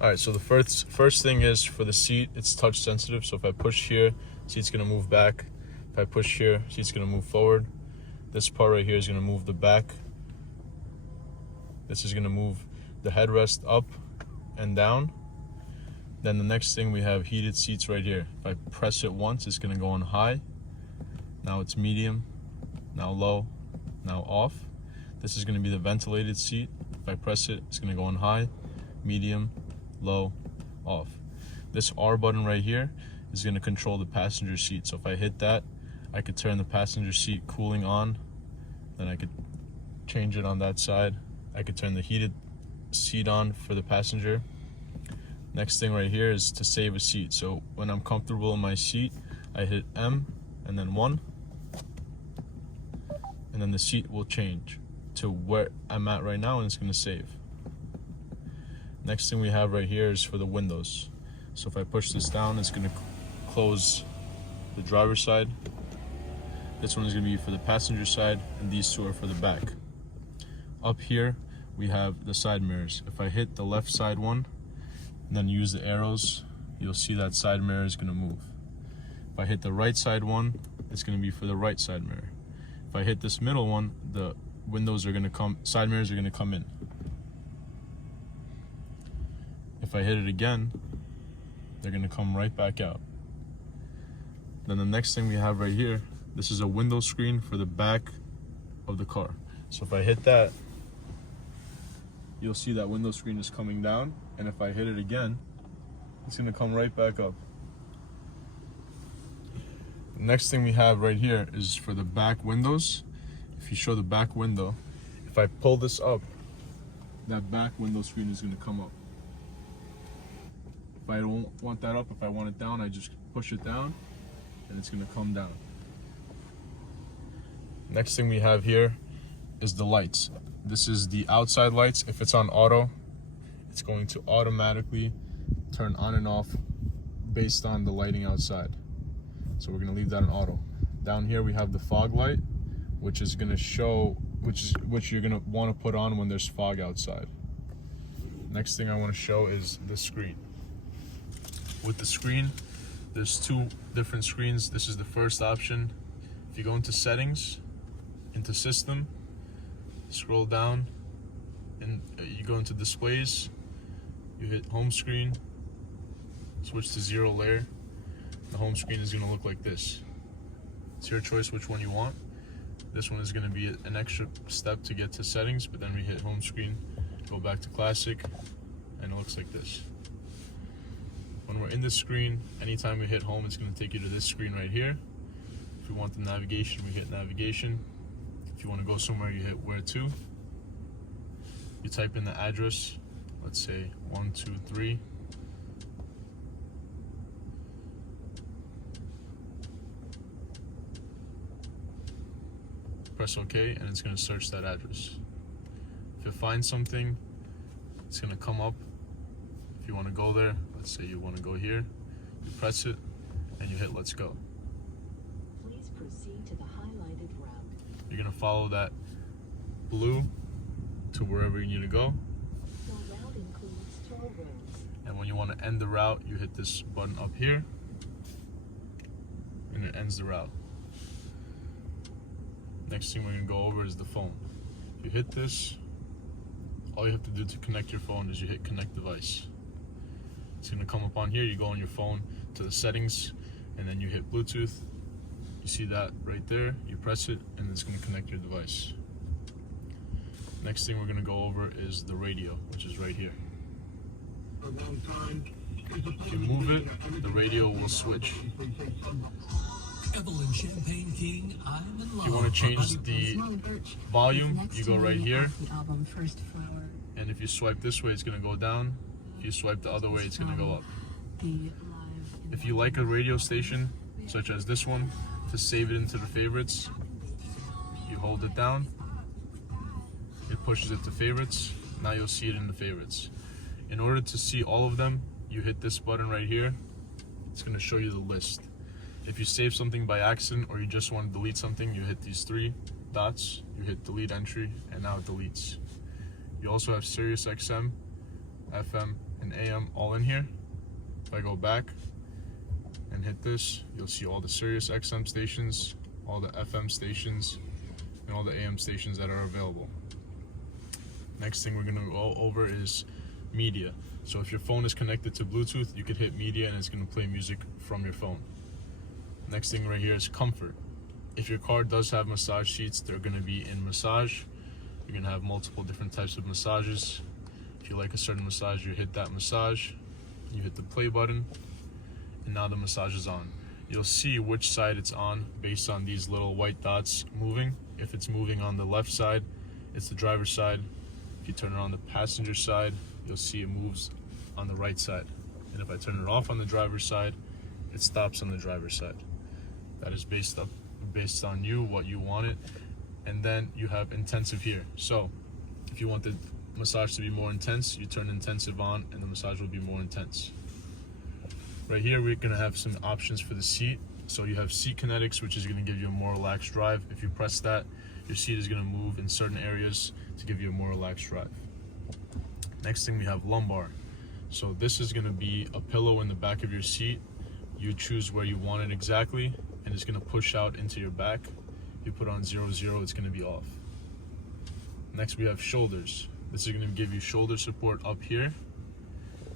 All right, so the first thing is for the seat, it's touch sensitive. So if I push here, seat's gonna move back. If I push here, seat's gonna move forward. This part right here is gonna move the back. This is gonna move the headrest up and down. Then the next thing, we have heated seats right here. If I press it once, it's gonna go on high. Now it's medium, now low, now off. This is gonna be the ventilated seat. If I press it, it's gonna go on high, medium, low, off. This R button right here is going to control the passenger seat. So if I hit that, I could turn the passenger seat cooling on. Then I could change it on that side. I could turn the heated seat on for the passenger. Next thing right here is to save a seat. So when I'm comfortable in my seat, I hit M and then 1. And then the seat will change to where I'm at right now, and it's going to save. Next thing we have right here is for the windows. So if I push this down, it's gonna close the driver's side. This one is gonna be for the passenger side, and these two are for the back. Up here, we have the side mirrors. If I hit the left side one, and then use the arrows, you'll see that side mirror is gonna move. If I hit the right side one, it's gonna be for the right side mirror. If I hit this middle one, the windows are gonna side mirrors are gonna come in. If I hit it again, they're gonna come right back out. Then the next thing we have right here, this is a window screen for the back of the car. So if I hit that, you'll see that window screen is coming down, and if I hit it again, it's gonna come right back up. The next thing we have right here is for the back windows. If you show the back window, if I pull this up, that back window screen is gonna come up. If I don't want that up, if I want it down, I just push it down and it's gonna come down. Next thing we have here is the lights. This is the outside lights. If it's on auto, it's going to automatically turn on and off based on the lighting outside. So we're gonna leave that on auto. Down here we have the fog light, which is gonna show, which you're gonna wanna put on when there's fog outside. Next thing I wanna show is the screen. With the screen, there's two different screens. This is the first option. If you go into settings, into system, scroll down, and you go into displays, you hit home screen, switch to 0 layer. The home screen is gonna look like this. It's your choice which one you want. This one is gonna be an extra step to get to settings, but then we hit home screen, go back to classic, and it looks like this. When we're in this screen, anytime we hit home, it's going to take you to this screen right here. If you want the navigation, we hit navigation. If you want to go somewhere, you hit where to. You type in the address, let's say 123. Press OK, and it's going to search that address. If it finds something, it's going to come up. If you want to go there, let's say you want to go here, you press it and you hit let's go. Please proceed to the highlighted route. You're going to follow that blue to wherever you need to go. The route includes toll roads. And when you want to end the route, you hit this button up here and it ends the route. Next thing we're going to go over is the phone. If you hit this, all you have to do to connect your phone is you hit connect device. It's going to come up on here. You go on your phone to the settings and then you hit Bluetooth. You see that right there. You press it and it's going to connect your device. Next thing we're going to go over is the radio, which is right here. If you move it, the radio will switch. If you want to change the volume, you go right here. And if you swipe this way, it's going to go down. If you swipe the other way, it's going to go up. If you like a radio station, such as this one, to save it into the favorites, you hold it down. It pushes it to favorites. Now you'll see it in the favorites. In order to see all of them, you hit this button right here. It's going to show you the list. If you save something by accident or you just want to delete something, you hit these 3 dots, you hit delete entry, and now it deletes. You also have Sirius XM, FM, and AM all in here. If I go back and hit this, you'll see all the Sirius XM stations, all the FM stations, and all the AM stations that are available. Next thing we're gonna go over is media. So if your phone is connected to Bluetooth, you could hit media and it's gonna play music from your phone. Next thing right here is comfort. If your car does have massage seats, they're gonna be in massage. You're gonna have multiple different types of massages. If you like a certain massage, you hit that massage, you hit the play button, and now the massage is on. You'll see which side it's on based on these little white dots moving. If it's moving on the left side, it's the driver's side. If you turn it on the passenger side, you'll see it moves on the right side. And if I turn it off on the driver's side, it stops on the driver's side. That is based on you, what you want it. And then you have intensive here. So if you want the massage to be more intense, you turn intensive on and the massage will be more intense. Right here we're gonna have some options for the seat. So you have seat kinetics, which is gonna give you a more relaxed drive. If you press that, your seat is gonna move in certain areas to give you a more relaxed drive. Next thing we have lumbar. So this is gonna be a pillow in the back of your seat. You choose where you want it exactly, and it's gonna push out into your back. If you put on 0, it's gonna be off. Next we have shoulders. This is gonna give you shoulder support up here.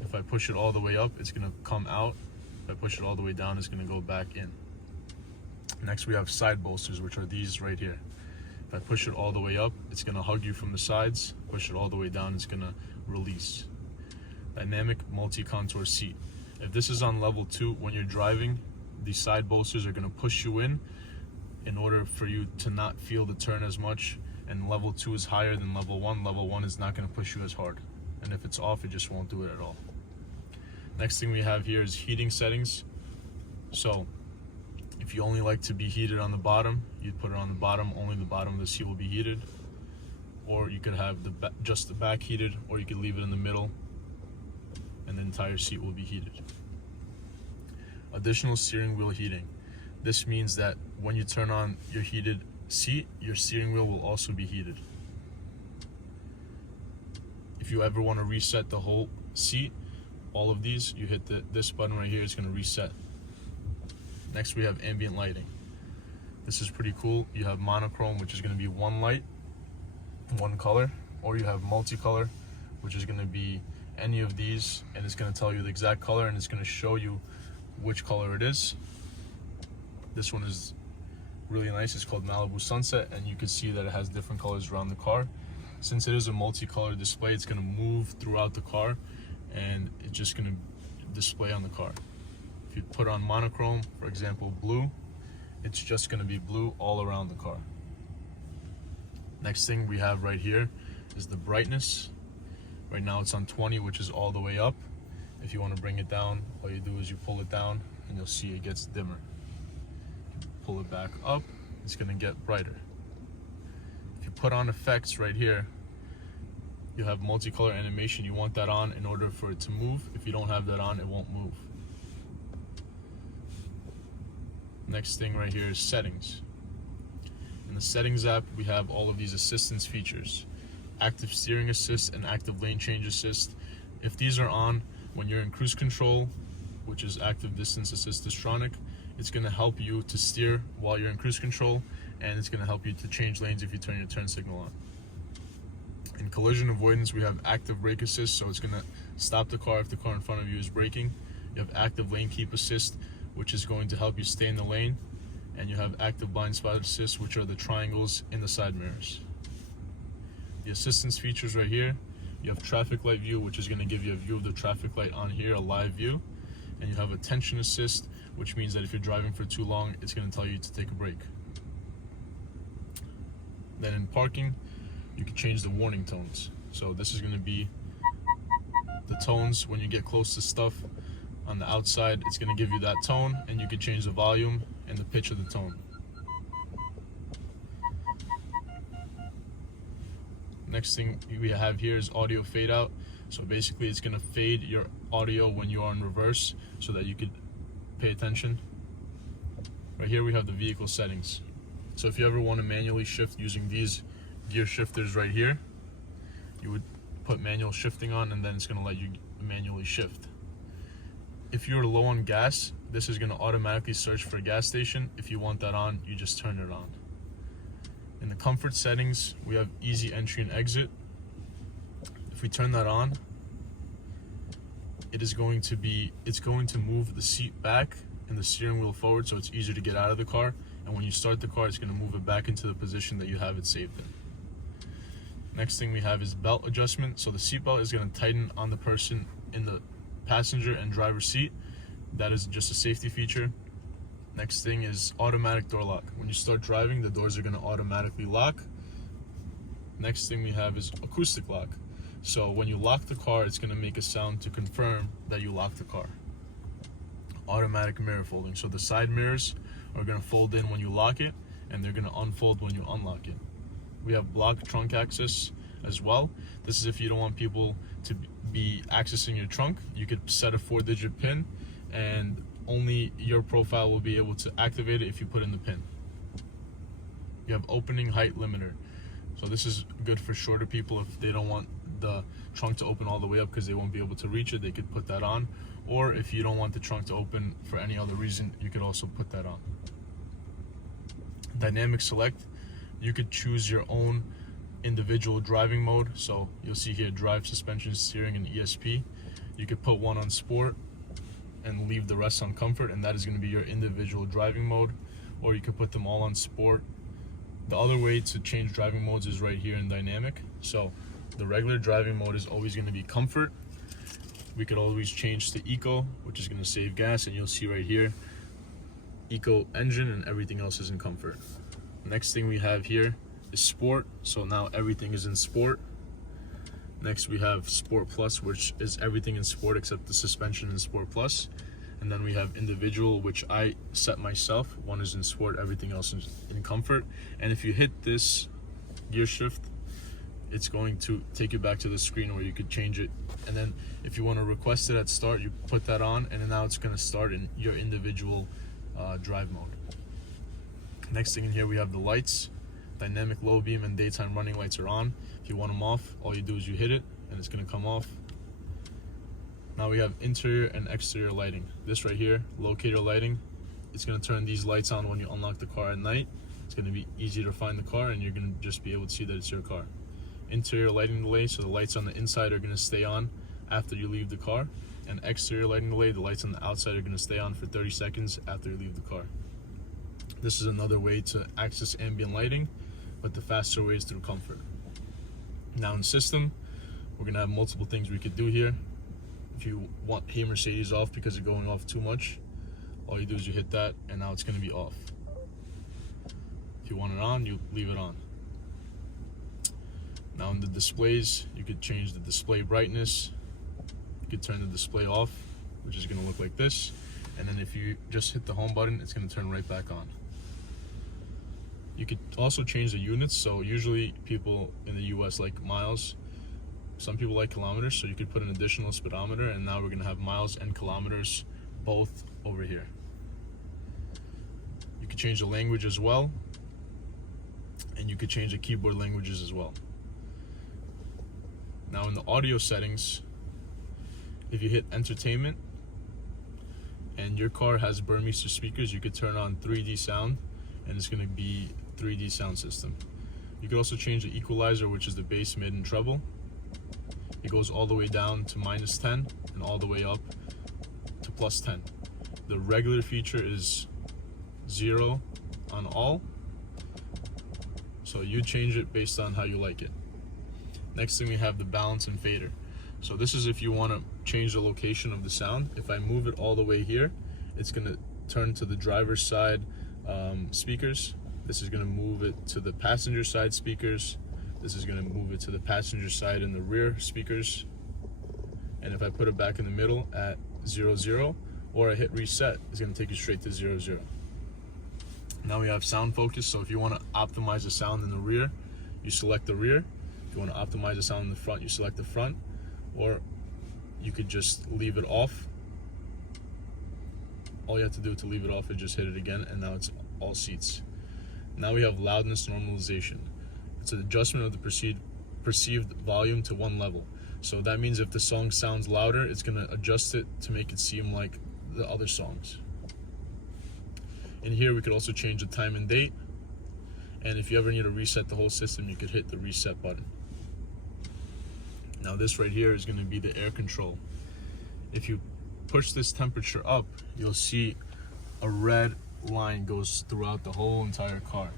If I push it all the way up, it's gonna come out. If I push it all the way down, it's gonna go back in. Next we have side bolsters, which are these right here. If I push it all the way up, it's gonna hug you from the sides. Push it all the way down, it's gonna release. Dynamic multi-contour seat. If this is on level 2, when you're driving, these side bolsters are gonna push you in order for you to not feel the turn as much. And level 2 is higher than level 1. Level 1 is not gonna push you as hard. And if it's off, it just won't do it at all. Next thing we have here is heating settings. So if you only like to be heated on the bottom, you put it on the bottom, only the bottom of the seat will be heated. Or you could have just the back heated, or you could leave it in the middle and the entire seat will be heated. Additional steering wheel heating. This means that when you turn on your heated seat, your steering wheel will also be heated. If you ever want to reset the whole seat, all of these, you hit this button right here, it's going to reset. Next we have ambient lighting. This is pretty cool. You have monochrome, which is going to be one light, one color, or you have multicolor, which is going to be any of these, and it's going to tell you the exact color and it's going to show you which color it is. This one is really nice. It's called Malibu Sunset, and you can see that it has different colors around the car. Since it is a multicolor display, it's going to move throughout the car and it's just going to display on the car. If you put on monochrome, for example blue, it's just going to be blue all around the car. Next thing we have right here is the brightness. Right now it's on 20, which is all the way up. If you want to bring it down, all you do is you pull it down and you'll see it gets dimmer. Pull it back up, it's going to get brighter. If you put on effects right here, you have multicolor animation. You want that on in order for it to move. If you don't have that on, it won't move. Next thing right here is settings. In the settings app, we have all of these assistance features. Active steering assist and active lane change assist. If these are on when you're in cruise control, which is active distance assist Distronic, it's going to help you to steer while you're in cruise control, and it's going to help you to change lanes if you turn your turn signal on. In collision avoidance, we have active brake assist, so it's going to stop the car if the car in front of you is braking. You have active lane keep assist, which is going to help you stay in the lane, and you have active blind spot assist, which are the triangles in the side mirrors. The assistance features right here, you have traffic light view, which is going to give you a view of the traffic light on here, a live view, and you have attention assist, which means that if you're driving for too long, it's going to tell you to take a break. Then in parking, you can change the warning tones. So this is going to be the tones when you get close to stuff on the outside. It's going to give you that tone, and you can change the volume and the pitch of the tone. Next thing we have here is audio fade out. So basically it's going to fade your audio when you are in reverse so that you could pay attention. Right here we have the vehicle settings. So if you ever want to manually shift using these gear shifters right here, you would put manual shifting on, and then it's going to let you manually shift. If you're low on gas, this is going to automatically search for a gas station. If you want that on, you just turn it on. In the comfort settings, we have easy entry and exit. If we turn that on, it's going to move the seat back and the steering wheel forward, so it's easier to get out of the car. And when you start the car, it's going to move it back into the position that you have it saved in. Next thing we have is belt adjustment. So the seat belt is going to tighten on the person in the passenger and driver seat. That is just a safety feature. Next thing is automatic door lock. When you start driving, the doors are going to automatically lock. Next thing we have is acoustic lock. So when you lock the car, it's going to make a sound to confirm that you locked the car. Automatic mirror folding. So the side mirrors are going to fold in when you lock it, and they're going to unfold when you unlock it. We have block trunk access as well. This is if you don't want people to be accessing your trunk. You could set a 4-digit PIN, and only your profile will be able to activate it if you put in the PIN. You have opening height limiter. So this is good for shorter people. If they don't want the trunk to open all the way up because they won't be able to reach it, they could put that on. Or if you don't want the trunk to open for any other reason, you could also put that on. Dynamic select. You could choose your own individual driving mode. So you'll see here drive, suspension, steering, and ESP. You could put one on sport and leave the rest on comfort, and that is going to be your individual driving mode. Or you could put them all on sport. The other way to change driving modes is right here in dynamic. So the regular driving mode is always going to be comfort. We could always change to eco, which is going to save gas, and you'll see right here eco engine, and everything else is in comfort. Next thing we have here is sport. So now everything is in sport. Next we have sport plus, which is everything in sport except the suspension in sport plus. And then we have individual, which I set myself. One is in sport, everything else is in comfort. And if you hit this gear shift, it's going to take you back to the screen where you could change it. And then if you want to request it at start, you put that on, and then now it's going to start in your individual drive mode. Next thing in here, we have the lights. Dynamic low beam and daytime running lights are on. If you want them off, all you do is you hit it and it's going to come off. Now we have interior and exterior lighting. This right here, locator lighting, it's going to turn these lights on when you unlock the car at night. It's going to be easy to find the car, and you're going to just be able to see that it's your car. Interior lighting delay, so the lights on the inside are going to stay on after you leave the car. And exterior lighting delay, the lights on the outside are going to stay on for 30 seconds after you leave the car. This is another way to access ambient lighting, but the faster way is through comfort. Now in system, we're going to have multiple things we could do here. If you want Hey Mercedes off because you're going off too much, all you do is you hit that, and now it's going to be off. If you want it on, you leave it on. Now in the displays, you could change the display brightness. You could turn the display off, which is going to look like this. And then if you just hit the home button, it's going to turn right back on. You could also change the units. So usually people in the US like miles. Some people like kilometers, so you could put an additional speedometer, and now we're going to have miles and kilometers both over here. You could change the language as well, and you could change the keyboard languages as well. Now in the audio settings, if you hit entertainment and your car has Burmester speakers, you could turn on 3D sound, and it's going to be 3D sound system. You could also change the equalizer, which is the bass, mid, and treble. It goes all the way down to -10 and all the way up to +10. The regular feature is 0 on all, so you change it based on how you like it. Next thing we have the balance and fader. So this is if you want to change the location of the sound. If I move it all the way here, it's going to turn to the driver's side speakers. This is going to move it to the passenger side speakers. This is going to move it to the passenger side and the rear speakers. And if I put it back in the middle at 0, or I hit reset, it's going to take you straight to 0. Now we have sound focus. So if you want to optimize the sound in the rear, you select the rear. If you want to optimize the sound in the front, you select the front. Or you could just leave it off. All you have to do to leave it off is just hit it again, and now it's all seats. Now we have loudness normalization. It's an adjustment of the perceived volume to one level. So that means if the song sounds louder, it's gonna adjust it to make it seem like the other songs. In here, we could also change the time and date. And if you ever need to reset the whole system, you could hit the reset button. Now this right here is gonna be the air control. If you push this temperature up, you'll see a red line goes throughout the whole entire car.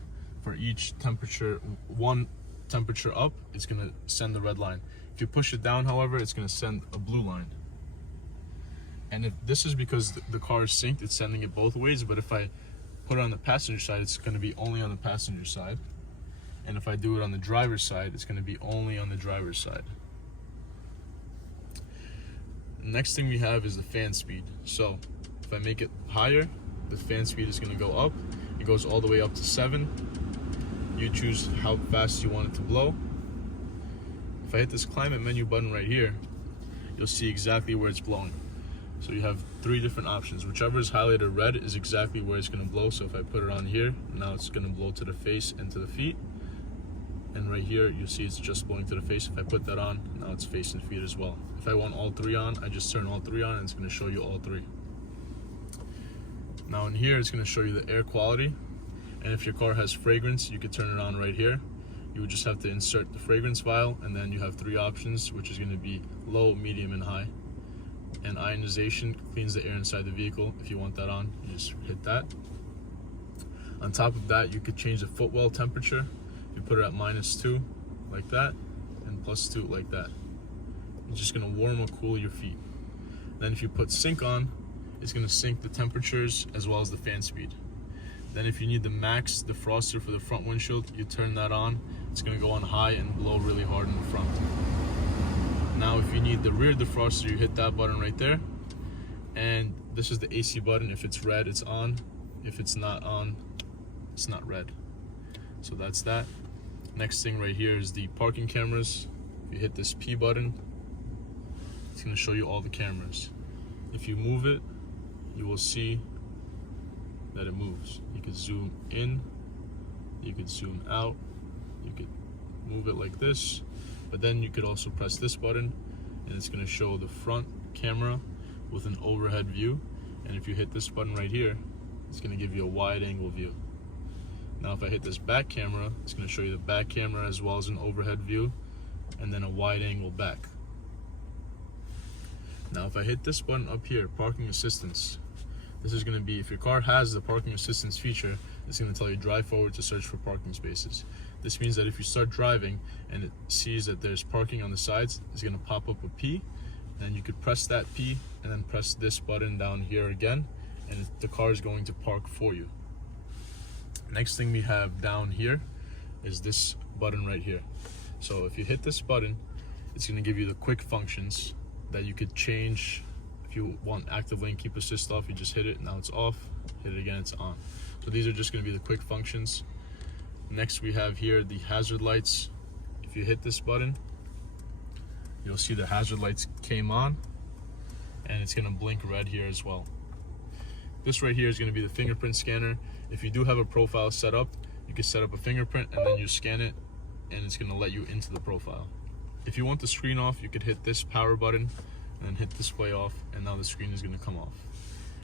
For each temperature, one temperature up, it's gonna send the red line. If you push it down, however, it's gonna send a blue line. And if this is because the car is synced, it's sending it both ways, but if I put it on the passenger side, it's gonna be only on the passenger side. And if I do it on the driver's side, it's gonna be only on the driver's side. Next thing we have is the fan speed. So if I make it higher, the fan speed is gonna go up. It goes all the way up to 7. You choose how fast you want it to blow. If I hit this climate menu button right here, you'll see exactly where it's blowing. So you have 3 different options. Whichever is highlighted red is exactly where it's gonna blow. So if I put it on here, now it's gonna blow to the face and to the feet. And right here, you'll see it's just blowing to the face. If I put that on, now it's face and feet as well. If I want all 3 on, I just turn all 3 on and it's gonna show you all 3. Now in here, it's gonna show you the air quality. And if your car has fragrance, you could turn it on right here. You would just have to insert the fragrance vial, and then you have 3 options, which is gonna be low, medium, and high. And ionization cleans the air inside the vehicle. If you want that on, you just hit that. On top of that, you could change the footwell temperature. You put it at -2, like that, and +2, like that. It's just gonna warm or cool your feet. Then if you put sync on, it's gonna sync the temperatures as well as the fan speed. Then if you need the max defroster for the front windshield, you turn that on. It's gonna go on high and blow really hard in the front. Now if you need the rear defroster, you hit that button right there. And this is the AC button. If it's red, it's on. If it's not on, it's not red. So that's that. Next thing right here is the parking cameras. If you hit this P button, it's gonna show you all the cameras. If you move it, you will see that it moves. You could zoom in, you could zoom out, you could move it like this, but then you could also press this button and it's gonna show the front camera with an overhead view. And if you hit this button right here, it's gonna give you a wide angle view. Now if I hit this back camera, it's gonna show you the back camera as well as an overhead view and then a wide angle back. Now if I hit this button up here, parking assistance, this is going to be, if your car has the parking assistance feature, it's going to tell you drive forward to search for parking spaces. This means that if you start driving and it sees that there's parking on the sides, it's going to pop up a P, and you could press that P and then press this button down here again, and the car is going to park for you. Next thing we have down here is this button right here. So if you hit this button, it's going to give you the quick functions that you could change. If you want active lane keep assist off, you just hit it, now it's off, hit it again, it's on. So these are just going to be the quick functions. Next we have here the hazard lights. If you hit this button, you'll see the hazard lights came on and it's going to blink red here as well. This right here is going to be the fingerprint scanner. If you do have a profile set up, you can set up a fingerprint and then you scan it and it's going to let you into the profile. If you want the screen off, you could hit this power button and hit display off, and now the screen is going to come off.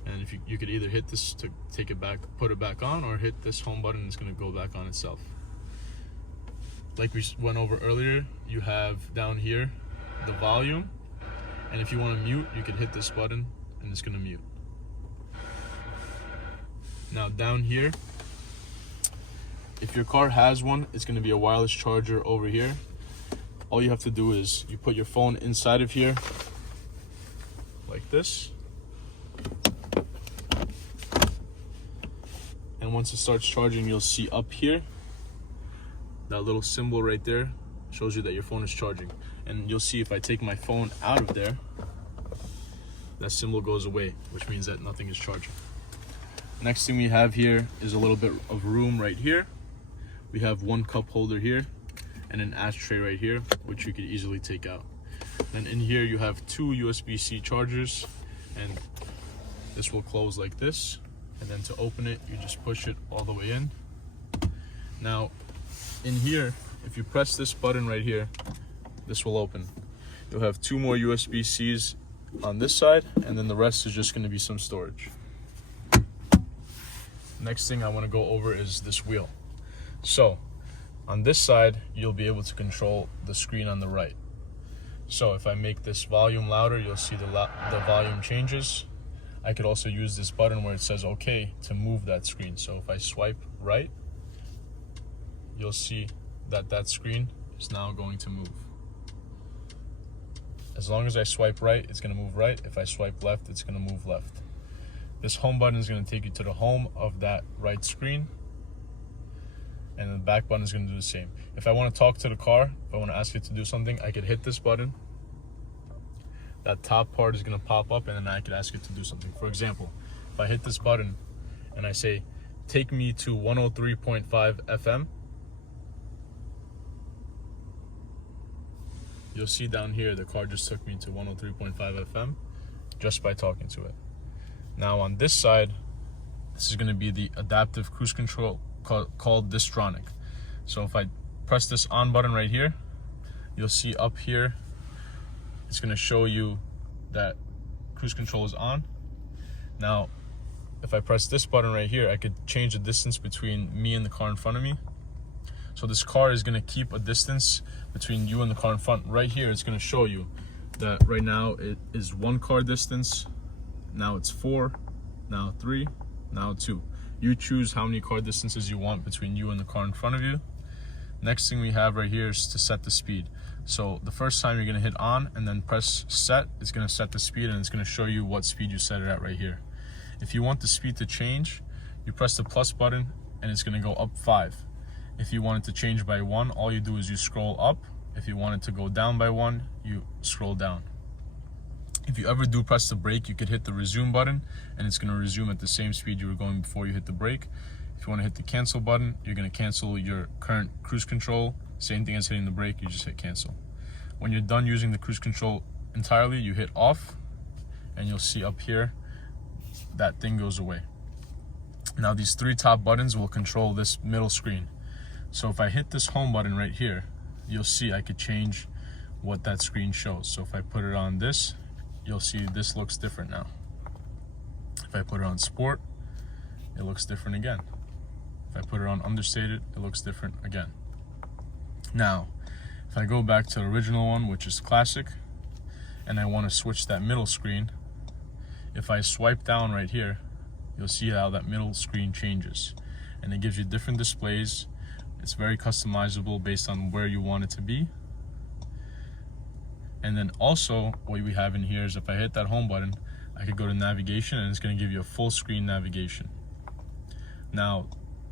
And if you could either hit this to take it back, put it back on, or hit this home button, it's going to go back on itself. Like we went over earlier, you have down here the volume, and if you want to mute, you can hit this button and it's going to mute. Now down here, if your car has one, it's going to be a wireless charger over here. All you have to do is you put your phone inside of here like this, and once it starts charging, you'll see up here that little symbol right there shows you that your phone is charging. And you'll see if I take my phone out of there, that symbol goes away, which means that nothing is charging. Next thing we have here is a little bit of room right here. We have one cup holder here and an ashtray right here, which you could easily take out. And in here you have 2 USB-C chargers, and this will close like this, and then to open it, you just push it all the way in. Now in here, if you press this button right here, this will open. You'll have 2 more USB-Cs on this side, and then the rest is just going to be some storage. Next thing I want to go over is this wheel. So on this side, you'll be able to control the screen on the right. So if I make this volume louder, you'll see the volume changes. I could also use this button where it says OK to move that screen. So if I swipe right, you'll see that that screen is now going to move. As long as I swipe right, it's going to move right. If I swipe left, it's going to move left. This home button is going to take you to the home of that right screen, and the back button is going to do the same. If I want to talk to the car, if I want to ask it to do something, I could hit this button. That top part is going to pop up, and then I could ask it to do something. For example, if I hit this button and I say, take me to 103.5 FM, you'll see down here the car just took me to 103.5 FM just by talking to it. Now on this side, this is going to be the adaptive cruise control called Distronic. So if I press this on button right here, you'll see up here it's going to show you that cruise control is on. Now if I press this button right here, I could change the distance between me and the car in front of me. So this car is going to keep a distance between you and the car in front. Right here, it's going to show you that right now it is 1 car distance. Now it's 4, now 3, now 2. You choose how many car distances you want between you and the car in front of you. Next thing we have right here is to set the speed. So the first time you're going to hit on and then press set, it's going to set the speed, and it's going to show you what speed you set it at right here. If you want the speed to change, you press the plus button and it's going to go up 5. If you want it to change by 1, all you do is you scroll up. If you want it to go down by 1, you scroll down. If you ever do press the brake, you could hit the resume button and it's going to resume at the same speed you were going before you hit the brake. If you want to hit the cancel button, you're going to cancel your current cruise control. Same thing as hitting the brake, you just hit cancel. When you're done using the cruise control entirely, you hit off, and you'll see up here that thing goes away. Now these 3 top buttons will control this middle screen. So if I hit this home button right here, you'll see I could change what that screen shows. So if I put it on this, you'll see this looks different now. If I put it on sport, it looks different again. If I put it on understated, it looks different again. Now, if I go back to the original one, which is classic, and I want to switch that middle screen, if I swipe down right here, you'll see how that middle screen changes. And it gives you different displays. It's very customizable based on where you want it to be. And then also what we have in here is if I hit that home button, I could go to navigation, and it's going to give you a full screen navigation. Now,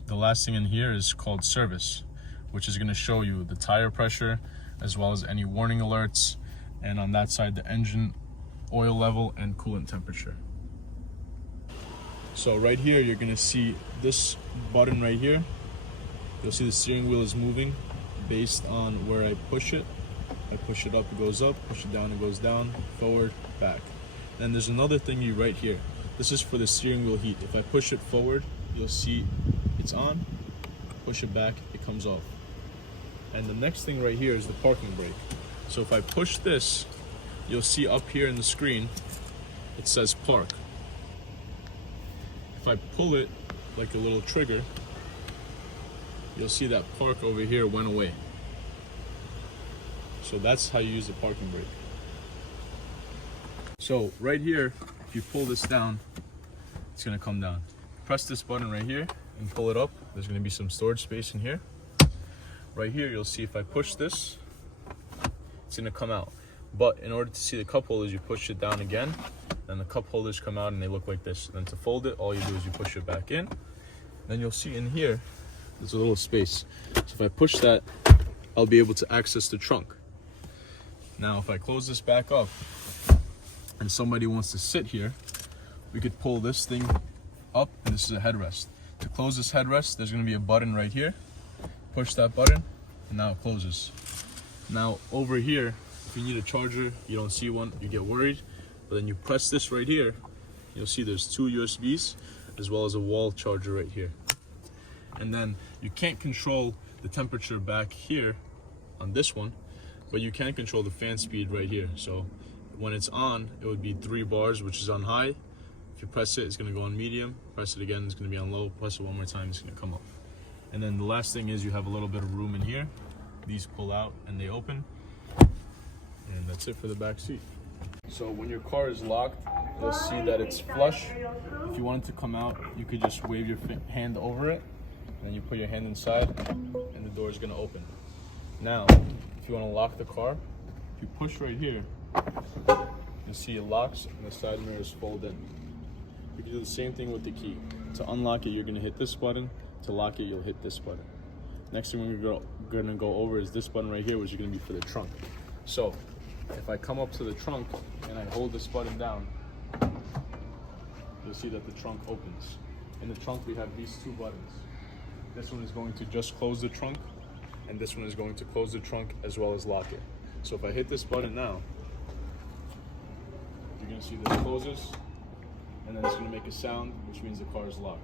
the last thing in here is called service, which is going to show you the tire pressure as well as any warning alerts, and on that side the engine oil level and coolant temperature. So right here you're going to see this button right here. You'll see the steering wheel is moving based on where I push it. I push it up, it goes up, push it down, it goes down, forward, back. Then there's another thingy right here. This is for the steering wheel heat. If I push it forward, you'll see it's on. Push it back, it comes off. And the next thing right here is the parking brake. So if I push this, you'll see up here in the screen, it says park. If I pull it like a little trigger, you'll see that park over here went away. So that's how you use the parking brake. So right here, if you pull this down, it's gonna come down. Press this button right here and pull it up. There's gonna be some storage space in here. Right here, you'll see if I push this, it's gonna come out. But in order to see the cup holders, you push it down again, then the cup holders come out and they look like this. Then to fold it, all you do is you push it back in. Then you'll see in here, there's a little space. So if I push that, I'll be able to access the trunk. Now, if I close this back up and somebody wants to sit here, we could pull this thing up, and this is a headrest. To close this headrest, there's gonna be a button right here. Push that button, and now it closes. Now, over here, if you need a charger, you don't see one, you get worried. But then you press this right here, you'll see there's 2 USBs, as well as a wall charger right here. And then you can't control the temperature back here on this one. but you can control the fan speed right here. So when it's on, it would be 3 bars, which is on high. If you press it, it's gonna go on medium. Press it again, it's gonna be on low. Press it one more time, it's gonna come off. And then the last thing is you have a little bit of room in here. These pull out and they open. And that's it for the back seat. So when your car is locked, you'll see that it's flush. If you want it to come out, you could just wave your hand over it, and then you put your hand inside, and the door is gonna open. Now, if you wanna lock the car, if you push right here, you'll see it locks and the side mirrors fold in. You can do the same thing with the key. To unlock it, you're gonna hit this button. To lock it, you'll hit this button. Next thing we're gonna go over is this button right here, which is gonna be for the trunk. So, if I come up to the trunk and I hold this button down, you'll see that the trunk opens. In the trunk, we have these 2 buttons. This one is going to just close the trunk, and this one is going to close the trunk as well as lock it. So if I hit this button now, you're gonna see this closes, and then it's gonna make a sound, which means the car is locked.